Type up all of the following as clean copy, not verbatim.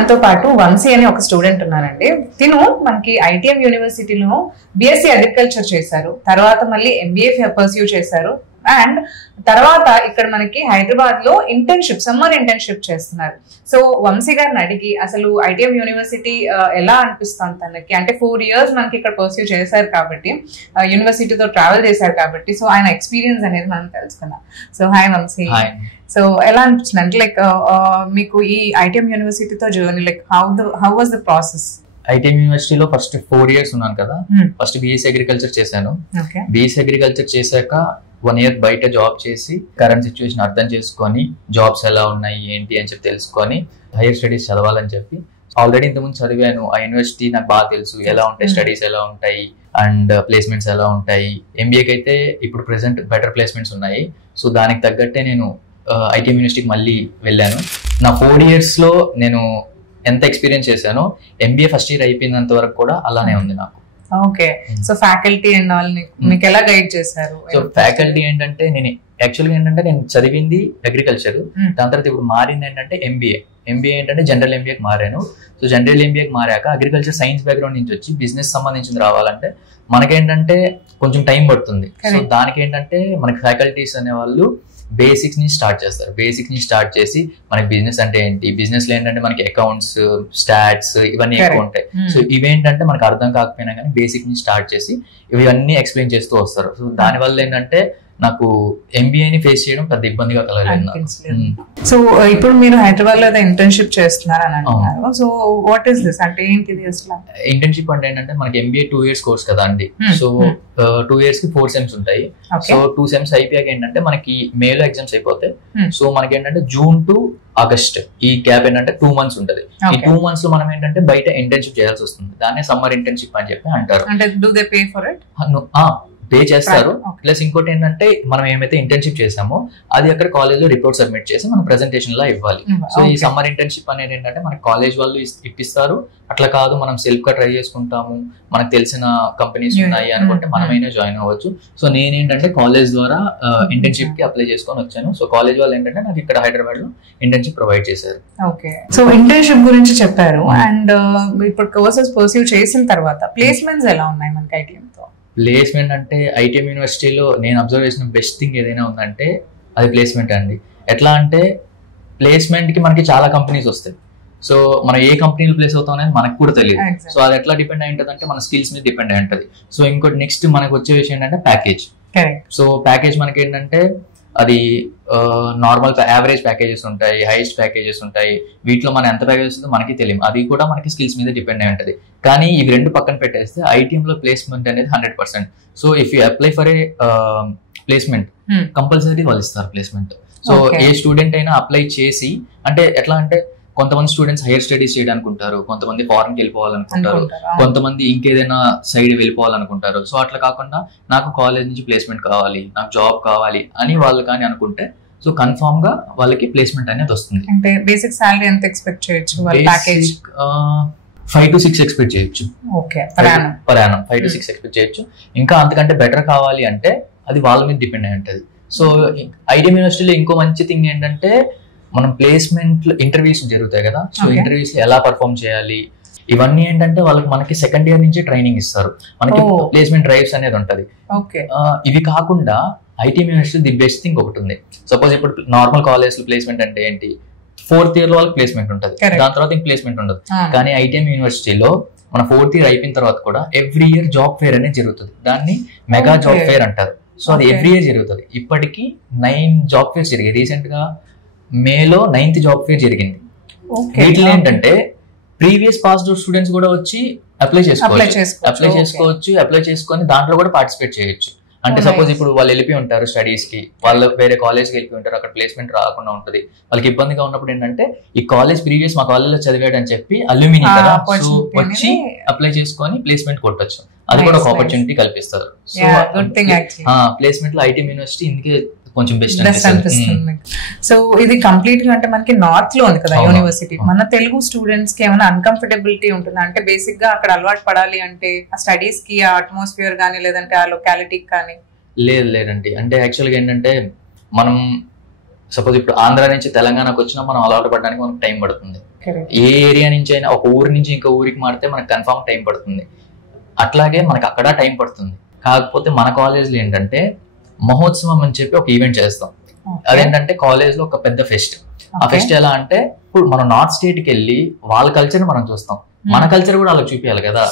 మనతో పాటు వంశీ అని ఒక స్టూడెంట్ ఉన్నారండి. తిను మనకి ఐటీఎం యూనివర్సిటీలో బిఎస్సీ అగ్రికల్చర్ చేశారు, తర్వాత మళ్ళీ ఎంబీఏ పర్స్యూ చేశారు, అండ్ తర్వాత ఇక్కడ మనకి హైదరాబాద్ లో సమ్మర్ ఇంటర్న్షిప్ చేస్తున్నారు. సో వంశీ గారిని అడిగి అసలు ఐటీఎం యూనివర్సిటీ ఎలా అనిపిస్తుంది తనకి, అంటే 4 years మనకి ఇక్కడ పర్స్యూ చేశారు కాబట్టి, యూనివర్సిటీతో ట్రావెల్ చేశారు కాబట్టి, సో ఆయన ఎక్స్పీరియన్స్ అనేది మనం తెలుసుకుందాం. So hi Vamsi. సో ఎలా అనిపించింది అంటే లైక్ మీకు ఈ ఐటీఎం యూనివర్సిటీతో journey, like how was the process? ITM యూనివర్సిటీలో ఫస్ట్ 4 years ఉన్నాను కదా. ఫస్ట్ బీఎస్సీ అగ్రికల్చర్ చేశాను. బీఎస్సీ అగ్రికల్చర్ చేశాక 1 year బయట జాబ్ చేసి కరెంట్ సిచ్యువేషన్ అర్థం చేసుకొని జాబ్స్ ఎలా ఉన్నాయి ఏంటి అని చెప్పి తెలుసుకొని హైయర్ స్టడీస్ చదవాలని చెప్పి ఆల్రెడీ ఇంతకుముందు చదివాను. ఆ యూనివర్సిటీ నాకు బాగా తెలుసు, ఎలా ఉంటాయి స్టడీస్, ఎలా ఉంటాయి అండ్ ప్లేస్మెంట్స్ ఎలా ఉంటాయి. ఎంబీఏకి అయితే ఇప్పుడు ప్రెసెంట్ బెటర్ ప్లేస్మెంట్స్ ఉన్నాయి. సో దానికి తగ్గట్టే నేను ఐటీఎం యూనివర్సిటీకి మళ్ళీ వెళ్ళాను. నా 4 years లో నేను ఎంత ఎక్స్పీరియన్స్ చేశానో ఎంబీఏ ఫస్ట్ ఇయర్ అయిపోయినంత వరకు కూడా అలానే ఉంది నాకు. Okay. So faculty and all మీకు ఎలా గైడ్ చేశారు? సో ఫ్యాకల్టీ ఏంటంటే నేను చదివింది అగ్రికల్చర్, దాని తర్వాత ఇప్పుడు మారింది ఏంటంటే ఎంబీఏ ఏంటంటే జనరల్ ఎంబీఏకి మారాను. సో జనరల్ ఎంబీఏకి మారాక అగ్రికల్చర్ సైన్స్ బ్యాక్గ్రౌండ్ నుంచి వచ్చి బిజినెస్ సంబంధించింది రావాలంటే మనకేంటంటే కొంచెం టైం పడుతుంది. సో దానికి ఏంటంటే మనకి ఫ్యాకల్టీస్ అనే వాళ్ళు బేసిక్స్ నుంచి స్టార్ట్ చేసి మనకి బిజినెస్ అంటే ఏంటి, బిజినెస్ లో ఏంటంటే మనకి అకౌంట్స్, స్టాట్స్ ఇవన్నీ ఎక్కువ ఉంటాయి. సో ఇవేంటంటే మనకు అర్థం కాకపోయినా కానీ బేసిక్ నుంచి స్టార్ట్ చేసి ఇవన్నీ ఎక్స్ప్లెయిన్ చేస్తూ వస్తారు. సో దాని వల్ల ఏంటంటే నాకు ఎంబీఏని ఫేస్ చేయడం పెద్ద ఇబ్బందిగా కలగలేదు. సో ఇప్పుడు మీరు హైదరాబాద్ లో ఇంటర్న్షిప్ చేస్తున్నారు అని అంటున్నారు. సో వాట్ ఈస్ దిస్, అంటే ఏంటిది అసలు? ఇంటర్న్షిప్ అంటే ఏంటంటే మనకి ఎంబీఏ 2 years కోర్స్ కదా అండి. సో 2 years కి 4 sems ఉంటాయి. సో 2 sems అయిపోయాక ఏంటంటే మనకి మేలో ఎగ్జామ్స్ అయిపోతాయి. సో మనకి ఏంటంటే June to August ఈ గ్యాప్ ఏంటంటే 2 months ఉంటది. ఈ 2 months లో మనం ఏంటంటే బయట ఇంటర్న్షిప్ చేయాల్సి వస్తుంది. దాన్నే సమ్మర్ ఇంటర్న్షిప్ అని చెప్పి అంటారు. అంటే do they pay for it? Pay చేస్తారు. ప్లస్ ఇంకోటి ఏంటంటే మనం ఏమైతే ఇంటర్న్షిప్ చేసామో అది అక్కడ కాలేజ్ లో రిపోర్ట్ సబ్మిట్ చేసి మనం ప్రెజెంటేషన్ లా ఇవ్వాలి. సో ఈ సమ్మర్ ఇంటర్న్షిప్ అనేది ఏంటంటే మనకి కాలేజ్ వాళ్ళు ఇప్పిస్తారు. అట్లా కాదు, మనం సెల్ఫ్ గా ట్రై చేసుకుంటాము, మనకు తెలిసిన కంపెనీస్ ఉన్నాయి అనుకుంటే మనమైనా జాయిన్ అవ్వచ్చు. సో నేనేంటంటే కాలేజ్ ద్వారా ఇంటర్న్షిప్ కి అప్లై చేసుకొని వచ్చాను. సో కాలేజ్ వాళ్ళు ఏంటంటే నాకు ఇక్కడ హైదరాబాద్ లో ఇంటర్న్షిప్ ప్రొవైడ్ చేశారు. ఓకే. సో ఇంటర్న్షిప్ గురించి చెప్పారు, అండ్ ఇప్పుడు కోర్సెస్ పర్స్యూ చేసిన తర్వాత ప్లేస్మెంట్స్ ఎలా ఉన్నాయి మనకి ఐటీఎం తో? ప్లేస్మెంట్ అంటే ఐటీఎం యూనివర్సిటీలో నేను అబ్జర్వ్ చేసిన బెస్ట్ థింగ్ ఏదైనా ఉందంటే అది ప్లేస్మెంట్ అండి. ఎట్లా అంటే ప్లేస్మెంట్ కి మనకి చాలా కంపెనీస్ వస్తాయి. సో మనం ఏ కంపెనీలో ప్లేస్ అవుతాం అనేది మనకు కూడా తెలియదు. సో అది ఎట్లా డిపెండ్ అయి ఉంటుంది అంటే మన స్కిల్స్ మీద డిపెండ్ అయి ఉంటుంది. సో ఇంకోటి నెక్స్ట్ మనకు వచ్చే విషయం ఏంటంటే ప్యాకేజ్. సో ప్యాకేజ్ మనకి ఏంటంటే అది నార్మల్ యావరేజ్ ప్యాకేజెస్ ఉంటాయి, హైయెస్ట్ ప్యాకేజెస్ ఉంటాయి. వీటిలో మనం ఎంత ప్యాకేజ్ వస్తుందో మనకి తెలియదు. అది కూడా మనకి స్కిల్స్ మీద డిపెండ్ అయి ఉంటుంది. కానీ ఇవి రెండు పక్కన పెట్టేస్తే ఐటీఎం లో ప్లేస్మెంట్ అనేది 100%. So if you apply for a placement compulsory వాళ్ళు ఇస్తారు ప్లేస్మెంట్. సో ఏ స్టూడెంట్ అయినా అప్లై చేసి, అంటే ఎట్లా అంటే కొంతమంది స్టూడెంట్స్ హైయర్ స్టడీస్ చేయడానికి అనుకుంటారు, కొంతమంది ఫారెన్ కి వెళ్ళిపోవాలనుకుంటారు, కొంతమంది ఇంకేదైనా సైడ్ వెళ్ళిపోవాలనుకుంటారు. సో అట్లా కాకుండా నాకు కాలేజ్ నుంచి ప్లేస్మెంట్ కావాలి, నాకు జాబ్ కావాలి అని వాళ్ళు కానీ అనుకుంటే సో కన్ఫర్మ్ గా వాళ్ళకి ప్లేస్మెంట్ అనేది వస్తుంది. అంటే బేసిక్ సాలరీ ఎంత ఎక్స్పెక్ట్ చేయొచ్చు? 5 to 6 ఎక్స్పెక్ట్ చేయొచ్చు. Okay, per annum 5 to 6 expect చేయొచ్చు. ఇంకా అంతకంటే బెటర్ కావాలి అంటే అది వాళ్ళ మీద డిపెండ్ అయి ఉంటుంది. సో ఐటీఎం యూనివర్సిటీలో ఇంకో మంచి థింగ్ ఏంటంటే మనం ప్లేస్మెంట్ ఇంటర్వ్యూస్ జరుగుతాయి కదా. సో ఇంటర్వ్యూస్ ఎలా పర్ఫార్మ్ చేయాలి ఇవన్నీ ఏంటంటే వాళ్ళకి మనకి సెకండ్ ఇయర్ నుంచి ట్రైనింగ్ ఇస్తారు. మనకి ప్లేస్మెంట్ డ్రైవ్స్ అనేది ఉంటది. ఇవి కాకుండా ITM university the best thing ఒకటి ఉంది. సపోజ్ ఇప్పుడు నార్మల్ కాలేజ్ లో ప్లేస్మెంట్ అంటే ఏంటి, 4th year లో వాళ్ళకి ప్లేస్మెంట్ ఉంటుంది, దాని తర్వాత ఇంక ప్లేస్మెంట్ ఉండదు. కానీ ఐటీఎం యూనివర్సిటీలో మన 4th year అయిపోయిన తర్వాత కూడా ఎవ్రీ ఇయర్ జాబ్ ఫేర్ అనేది జరుగుతుంది. దాన్ని మెగా జాబ్ ఫేర్ అంటారు. సో అది ఎవ్రీ ఇయర్ జరుగుతుంది. ఇప్పటికి 9 జాబ్ ఫేర్స్ జరిగాయి. రీసెంట్ గా మేలో 9th జాబ్ ఫేర్ జరిగింది. వీటిలో ఏంటంటే ప్రీవియస్ పాస్డ్ స్టూడెంట్స్ కూడా వచ్చి అప్లై చేసుకొని దాంట్లో కూడా పార్టిసిపేట్ చేయొచ్చు. అంటే సపోజ్ ఇప్పుడు వాళ్ళు వెళ్ళిపోయి ఉంటారు స్టడీస్ కి, వాళ్ళు వేరే కాలేజ్కి వెళ్ళిపోయి ఉంటారు, అక్కడ ప్లేస్మెంట్ రాకుండా ఉంటుంది, వాళ్ళకి ఇబ్బందిగా ఉన్నప్పుడు ఏంటంటే ఈ కాలేజ్ ప్రీవియస్ మా కాలేజ్ లో చదివాడు అని చెప్పి అల్యూమిని కదా వచ్చి అప్లై చేసుకొని ప్లేస్మెంట్ కొట్టొచ్చు. అది కూడా ఒక ఆపర్చునిటీ కల్పిస్తారు. సో ప్లేస్మెంట్ లో ఐటీఎం యూనివర్సిటీ ఇందుకే కొంచెం బెస్ట్ అనిపిస్తుంది. సో ఇది కంప్లీట్ గా అంటే మనకి నార్త్ లో ఉంది కదా యూనివర్సిటీ, మన తెలుగు స్టూడెంట్స్ కి ఏమైనా అన్కంఫర్టబిలిటీ ఉంటుందా? అంటే బేసిక్ గా అక్కడ అలవాటు పడాలి అంటే ఆ స్టడీస్ కి, ఆ అట్మాస్ఫియర్ కానీ లేదంటే ఆ లొకాలిటీ కానీ? లేదండి, అంటే యాక్చువల్గా ఏంటంటే మనం సపోజ్ ఇప్పుడు ఆంధ్ర నుంచి తెలంగాణకు వచ్చినా మనం అలవాటు పడడానికి మనకు టైం పడుతుంది. ఏ ఏరియా నుంచి అయినా ఒక ఊరి నుంచి ఇంకో ఊరికి మారితే మనకు కన్ఫర్మ్ టైం పడుతుంది, అట్లాగే మనకు అక్కడ టైం పడుతుంది. కాకపోతే మన కాలేజ్లో ఏంటంటే మహోత్సవం అని చెప్పి ఒక ఈవెంట్ చేస్తాం. అదేంటంటే కాలేజ్ లో ఒక పెద్ద ఫెస్ట్. ఆ ఫెస్ట్ ఎలా అంటే ఇప్పుడు మనం నార్త్ స్టేట్ కి వెళ్ళి వాళ్ళ కల్చర్ మనం చూస్తాం, మన కల్చర్ కూడా వాళ్ళకి చూపించాలి కదా.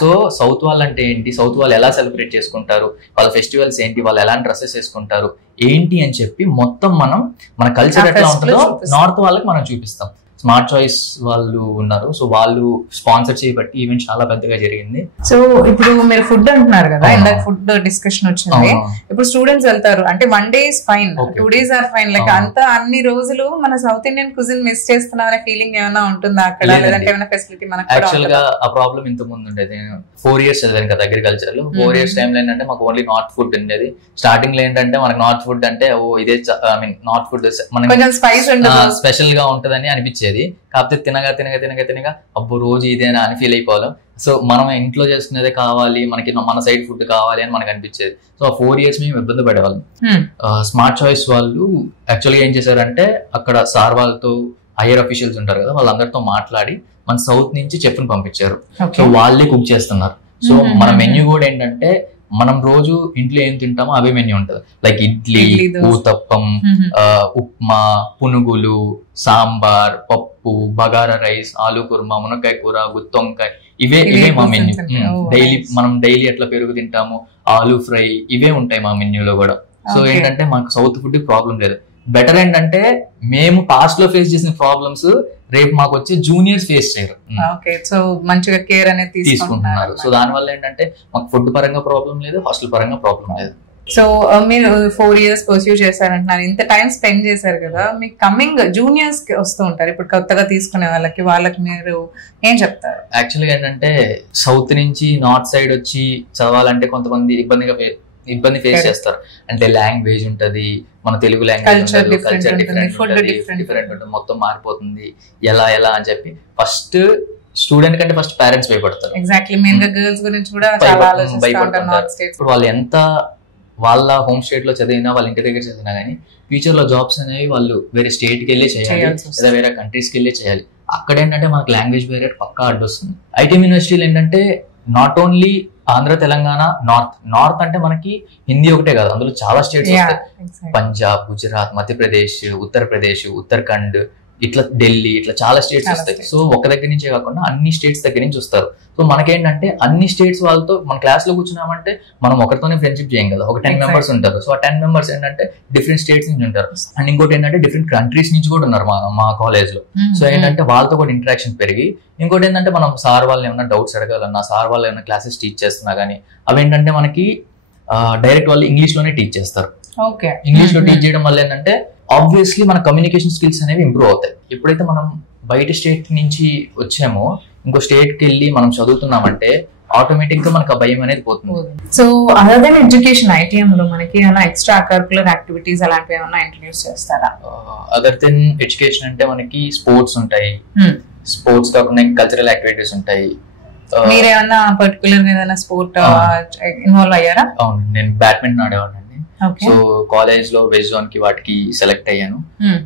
సో సౌత్ వాళ్ళు అంటే ఏంటి, సౌత్ వాళ్ళు ఎలా సెలబ్రేట్ చేసుకుంటారు, వాళ్ళ ఫెస్టివల్స్ ఏంటి, వాళ్ళు ఎలాంటి డ్రెస్సెస్ వేసుకుంటారు ఏంటి అని చెప్పి మొత్తం మనం మన కల్చర్ ఎట్లా ఉంటుందో నార్త్ వాళ్ళకి మనం చూపిస్తాం. స్మార్ట్ చాయిస్ వాళ్ళు ఉన్నారు, సో వాళ్ళు స్పాన్సర్ చేయబట్టి ఈవెంట్ చాలా పెద్దగా జరిగింది. సో ఇప్పుడు మీరు ఫుడ్ అంటున్నారు కదా, ఇందాక ఫుడ్ డిస్కషన్ వచ్చింది. ఇప్పుడు స్టూడెంట్స్ వెళ్తారు అంటే 1 day is fine, 2 days are fine, like అంతా అన్ని రోజులు మన సౌత్ ఇండియన్ కుజిన్ మిస్ చేస్తున్నాం అనే ఫీలింగ్ ఏమైనా ఉంటుందా అక్కడ, లేదంటే ఏమైనా ఫెసిలిటీ మనకు? యాక్చువల్ గా ఆ ప్రాబ్లం ఇంత ముందు ఉండేది. 4 years చదివాను కదా అగ్రికల్చర్ లో. 4 years టైంలో ఏంటంటే మాకు ఓన్లీ నార్త్ ఫుడ్ ఉండేది. స్టార్టింగ్ లో ఏంటంటే మనకు నార్త్ ఫుడ్ అంటే ఓ ఇదే, ఐ మీన్ నార్త్ ఫుడ్ మనకి స్పెషల్ గా ఉంటదని అనిపించేది. కాకపోతే తినగా తినగా తినగా తినగా అబ్బో రోజు ఇదేనా అని ఫీల్ అయిపోవాలి. సో మనం ఇంట్లో చేసుకునేదే కావాలి, మనకి మన సైడ్ ఫుడ్ కావాలి అని మనకు అనిపించేది. సో ఆ 4 years మేము ఇబ్బంది పడేవాళ్ళం. స్మార్ట్ చాయిస్ వాళ్ళు యాక్చువల్గా ఏం చేశారంటే అక్కడ సార్ వాళ్ళతో, హైయర్ అఫీషియల్స్ ఉంటారు కదా, వాళ్ళందరితో మాట్లాడి మన సౌత్ నుంచి చెఫ్ని పంపించారు. సో వాళ్ళే కుక్ చేస్తున్నారు. సో మన మెన్యూ కూడా ఏంటంటే మనం రోజు ఇంట్లో ఏం తింటామో అవే మెన్యూ ఉంటుంది. లైక్ ఇడ్లీ, ఊతప్పం, ఉప్మా, పునుగులు, సాంబార్, పప్పు, బగారా రైస్, ఆలు కుర్మా, మునక్కాయ కూర, గుత్తొంకాయ, ఇవే మా మెన్యూ. మనం డైలీ ఎట్లా పెరుగు తింటాము, ఆలు ఫ్రై, ఇవే ఉంటాయి మా మెన్యూలో కూడా. సో ఏంటంటే మాకు సౌత్ ఫుడ్ ప్రాబ్లం లేదు. బెటర్ ఏంటంటే మేము పాస్ట్ లో ఫేస్ చేసిన ప్రాబ్లమ్స్ రేపు మాకు వచ్చే జూనియర్స్ ఫేస్ చేయరు. సో మంచిగా కేర్ అనేది తీసుకుంటున్నారు. సో దానివల్ల ఏంటంటే మాకు ఫుడ్ పరంగా ప్రాబ్లం లేదు, హాస్టల్ పరంగా ప్రాబ్లం లేదు. సో మీరు 4 years పర్స్యూ చేశారంటున్నారు, ఇంత టైం స్పెండ్ చేశారు కదా, మీకు కమింగ్ జూనియర్స్ వస్తూ ఉంటారు ఇప్పుడు కొత్తగా తీసుకునే వాళ్ళకి మీరు ఏం చెప్తారు? యాక్చువల్గా ఏంటంటే సౌత్ నుంచి నార్త్ సైడ్ వచ్చి చదవాలంటే కొంతమంది ఇబ్బంది ఫేస్ చేస్తారు. అంటే లాంగ్వేజ్ ఉంటది, మన తెలుగు లాంగ్వేజ్ కల్చర్ డిఫరెంట్ ఉంటుంది, మొత్తం మారిపోతుంది, ఎలా అని చెప్పి ఫస్ట్ స్టూడెంట్ కంటే ఫస్ట్ పేరెంట్స్ భయపడతారు. ఎగ్జాక్ట్లీ, మెయిన్ గా గర్ల్స్ గురించి కూడా చాలా భయపడతారు. ఇప్పుడు వాళ్ళు ఎంత వాళ్ళ హోమ్ స్టేట్ లో చదివినా, వాళ్ళ ఇంటి దగ్గర చదివినా కానీ ఫ్యూచర్ లో జాబ్స్ అనేవి వాళ్ళు వేరే స్టేట్ కి వెళ్ళి చేయాలి, లేదా వేరే కంట్రీస్ కి వెళ్ళి చేయాలి. అక్కడ ఏంటంటే మనకు లాంగ్వేజ్ బ్యారియర్ పక్కా అడ్డొస్తుంది. ఐటీఎం యూనివర్సిటీలు ఏంటంటే not only Andhra, Telangana, north అంటే మనకి హిందీ ఒకటే కాదు, అందులో చాలా స్టేట్స్ వస్తాయి. పంజాబ్, గుజరాత్, మధ్యప్రదేశ్, ఉత్తరప్రదేశ్, ఉత్తరాఖండ్, ఇట్లా ఢిల్లీ, ఇట్లా చాలా స్టేట్స్ వస్తాయి. సో ఒక దగ్గర నుంచే కాకుండా అన్ని స్టేట్స్ దగ్గర నుంచి వస్తారు. సో మనకేంటంటే అన్ని స్టేట్స్ వాళ్ళతో మన క్లాస్ లో కూర్చున్నామంటే మనం ఒకరితోనే ఫ్రెండ్షిప్ చేయం కదా, ఒక 10 members ఉంటారు. సో ఆ 10 members ఏంటంటే డిఫరెంట్ స్టేట్స్ నుంచి ఉంటారు. అండ్ ఇంకోటి ఏంటంటే డిఫరెంట్ కంట్రీస్ నుంచి కూడా ఉన్నారు మా కాలేజ్ లో. సో ఏంటంటే వాళ్ళతో కూడా ఇంటరాక్షన్ పెరిగి, ఇంకోటి ఏంటంటే మనం సార్ వాళ్ళు ఏమైనా డౌట్స్ అడగాలన్నా, సార్ వాళ్ళు ఏమైనా క్లాసెస్ టీచ్ చేస్తున్నా కానీ అవి ఏంటంటే మనకి డైరెక్ట్ వాళ్ళు ఇంగ్లీష్ లోనే టీచ్ చేస్తారు. ఇంగ్లీష్ లో టీచ్ చేయడం వల్ల ఏంటంటే ఆబ్వియస్లీ మన కమ్యూనికేషన్ స్కిల్స్ అనేవి ఇంప్రూవ్ అవుతాయి. ఎప్పుడైతే మనం బయట స్టేట్ నుంచి వచ్చామో ఇంకో స్టేట్ కి వెళ్ళి మనం చదువుతున్నామంటే ఆటోమేటిక్ గా మనకు ఆ భయం అనేది పోతుంది. So other than education, ITM లో మనకి ఏమైనా ఎక్స్ట్రా కరిక్యులర్ యాక్టివిటీస్ అలాంటివి ఏమైనా ఇంట్రడ్యూస్ చేస్తారా? అదర్ దెన్ ఎడ్యుకేషన్ అంటే మనకి స్పోర్ట్స్ ఉంటాయి, స్పోర్ట్స్ కాకుండా కల్చరల్ యాక్టివిటీస్ ఉంటాయి. మీరేమన్నా పర్టికులర్ గా ఏదైనా స్పోర్ట్ ఇన్వాల్వ్ అయ్యారా? అవును, నేను బ్యాడ్మింటన్ ఆడేవాడిని. సో కాలేజ్ లో వెజ్ జోన్ కి వాటికి సెలెక్ట్ అయ్యాను.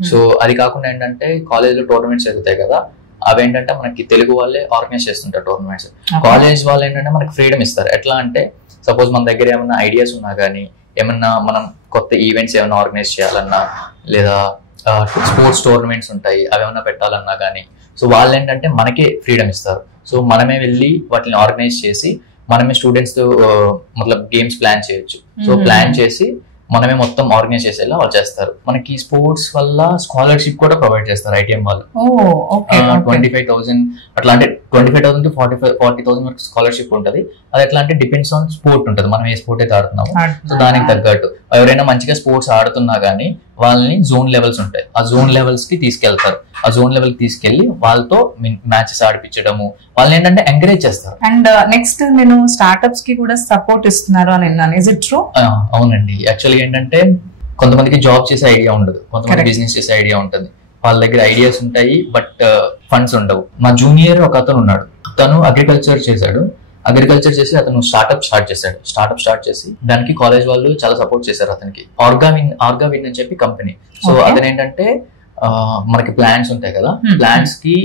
సో అది కాకుండా ఏంటంటే కాలేజ్ లో టోర్నమెంట్స్ జరుగుతాయి కదా, అవేంటంటే మనకి తెలుగు వాళ్ళే ఆర్గనైజ్ చేస్తుంటారు టోర్నమెంట్స్. కాలేజ్ వాళ్ళు ఏంటంటే మనకి ఫ్రీడమ్ ఇస్తారు. ఎట్లా అంటే సపోజ్ మన దగ్గర ఏమన్నా ఐడియాస్ ఉన్నా కానీ, ఏమన్నా మనం కొత్త ఈవెంట్స్ ఏమైనా ఆర్గనైజ్ చేయాలన్నా, లేదా స్పోర్ట్స్ టోర్నమెంట్స్ ఉంటాయి అవి ఏమైనా పెట్టాలన్నా కానీ, సో వాళ్ళు ఏంటంటే మనకే ఫ్రీడమ్ ఇస్తారు. సో మనమే వెళ్ళి వాటిని ఆర్గనైజ్ చేసి మనమే స్టూడెంట్స్ తో మతలబ్ గేమ్స్ ప్లాన్ చేయొచ్చు. సో ప్లాన్ చేసి మనమే మొత్తం ఆర్గనైజ్ చేసేలా వాళ్ళు చేస్తారు. మనకి స్పోర్ట్స్ వల్ల స్కాలర్షిప్ కూడా ప్రొవైడ్ చేస్తారు ఐటీఎం వాళ్ళు. 25,000 అట్లా, అంటే 25,000 to 40,000 వరకు స్కాలర్షిప్ ఉంటుంది. అది ఎట్లా అంటే డిపెండ్స్ ఆన్ స్పోర్ట్ ఉంటుంది, మనం ఏ స్పోర్ట్ అయితే ఆడుతున్నామో సో దానికి తగ్గట్టు. ఎవరైనా మంచిగా స్పోర్ట్స్ ఆడుతున్నా గానీ వాళ్ళని జోన్ లెవెల్స్ ఉంటాయి, ఆ జోన్ లెవెల్స్ కి తీసుకెళ్తారు. ఆ జోన్ లెవెల్ కి తీసుకెళ్లి వాళ్ళతో మ్యాచెస్ ఆడిపించడము, వాళ్ళని ఏంటంటే ఎంకరేజ్ చేస్తారు. అండ్ నెక్స్ట్ నేను స్టార్ట్అప్స్ కి కూడా సపోర్ట్ ఇస్తున్నారు అని అన్నాను, ఇస్ ఇట్ ట్రూ? అవునండి, యాక్చువల్గా ఏంటంటే కొంతమందికి జాబ్ చేసే ఐడియా ఉండదు, కొంతమంది బిజినెస్ చేసే ఐడియా ఉంటుంది. వాళ్ళ దగ్గర ఐడియాస్ ఉంటాయి బట్ ఫండ్స్ ఉండవు. మా జూనియర్ ఒక అతను ఉన్నాడు, తను అగ్రికల్చర్ చేశాడు. అగ్రికల్చర్ చేసి అతను స్టార్ట్అప్ స్టార్ట్ చేసి దానికి కాలేజ్ వాళ్ళు చాలా సపోర్ట్ చేశారు అతనికి. ఆర్గావిన్ అని చెప్పి కంపెనీ. సో అతను ఏంటంటే మనకి ప్లాంట్స్ ఉంటాయి కదా, ప్లాంట్స్ కి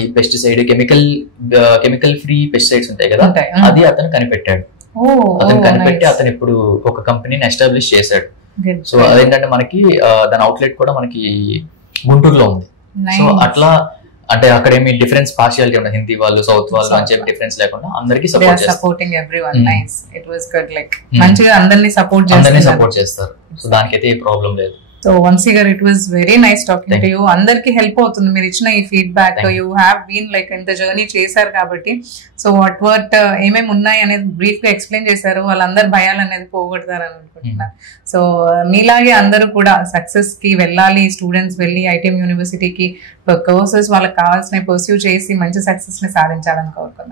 ఈ పెస్టిసైడ్ కెమికల్ ఫ్రీ పెస్టిసైడ్స్ ఉంటాయి కదా, అది అతను కనిపెట్టాడు. అతను కనిపెట్టి అతను ఇప్పుడు ఒక కంపెనీని ఎస్టాబ్లిష్ చేశాడు. సో అదేంటంటే మనకి దాని అవుట్లెట్ కూడా మనకి గుంటూరులో ఉంది. సో అట్లా అంటే అక్కడ ఏమి డిఫరెన్స్ పార్షియాలిటీ ఉండదు, హిందీ వాళ్ళు సౌత్ వాళ్ళు అని చెప్పి డిఫరెన్స్ లేకుండా అందరికి supporting everyone. Nice, it was good. Like మంచిగా అందరినీ సపోర్ట్ చేస్తారు. సో దానికైతే ఏ ప్రాబ్లం లేదు. So Vamsi garu, it was very nice talking to you. అందరికి హెల్ప్ అవుతుంది మీరు ఇచ్చిన ఈ feedback. You have been like ఇంత జర్నీ చేశారు కాబట్టి, సో వాట్ ఏమేమి ఉన్నాయి అనేది బ్రీఫ్ గా ఎక్స్ప్లెయిన్ చేశారు. వాళ్ళందరు భయాలు అనేది పోగొడతారని అనుకుంటున్నారు. సో మీలాగే అందరూ కూడా సక్సెస్ కి వెళ్ళాలి, స్టూడెంట్స్ వెళ్ళి ఐటీఎం యూనివర్సిటీకి కోర్సెస్ వాళ్ళకి కావాల్సిన పర్స్యూ చేసి మంచి సక్సెస్ ని సాధించాలని కోరుకుందాం.